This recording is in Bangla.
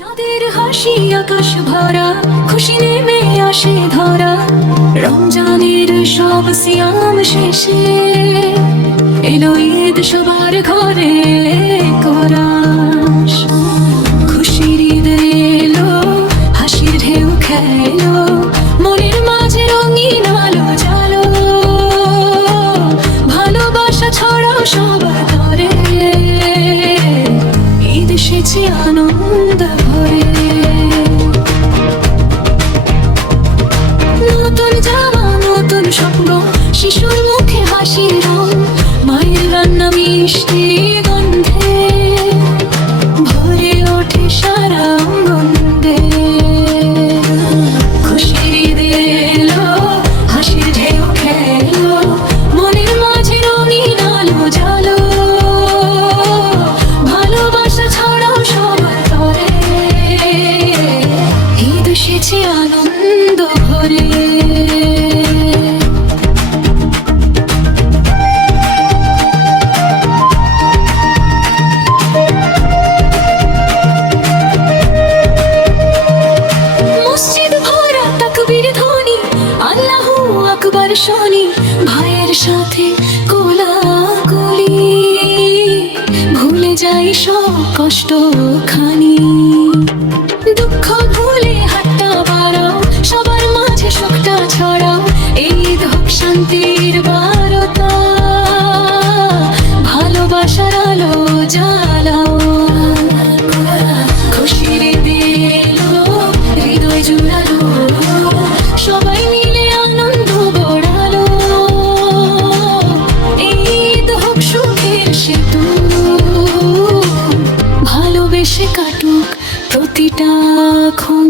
চাঁদের হাসি আকাশ ভরা, খুশি নেমে আসে ধরা। রমজানের সব সিয়াম শেষে এলো ঈদ সবার ঘরে কোরাস। খুশির ঈদ এলো, হাসির ঢেউ খেলো, মনের মাঝে রঙিন আলো জালো। ভালোবাসা ছড়াও সবার ঘরে, ঈদ এসেছে আনন্দ ভরে। নতুন জামা, নতুন স্বপ্ন, শিশুর মুখে হাসির রং, মায়ের রান্না মিষ্টি গন্ধে ভরে ওঠে সারা অঙ্গনে। খুশির ঈদ এলো, হাসির ঢেউ খেলো, মনের মাঝে রঙিন আলো জালো। ভালোবাসা ছড়াও সবার ঘরে, ঈদ এসেছে আনন্দ ভরে। মসজিদ ভরা তাকবীর ধ্বনি, আল্লাহু আকবার শুনি, ভাইয়ের সাথে কোলাকুলি, ভুলে যাই সব কষ্ট খানি। দুঃখ ভুলে হাতটা বাড়াও, সবার মাঝে সুখটা ছড়াও, ঈদ হোক শান্তির বারতা, ভালোবাসার আলো জ্বালাও। খুশির ঈদ এলো, হৃদয় জুড়ালো, সবাই মিলে আনন্দ গড়ালো। ঈদ হোক সুখের সেতু, ভালোবেসে কাটুক প্রতিটা ক্ষণ।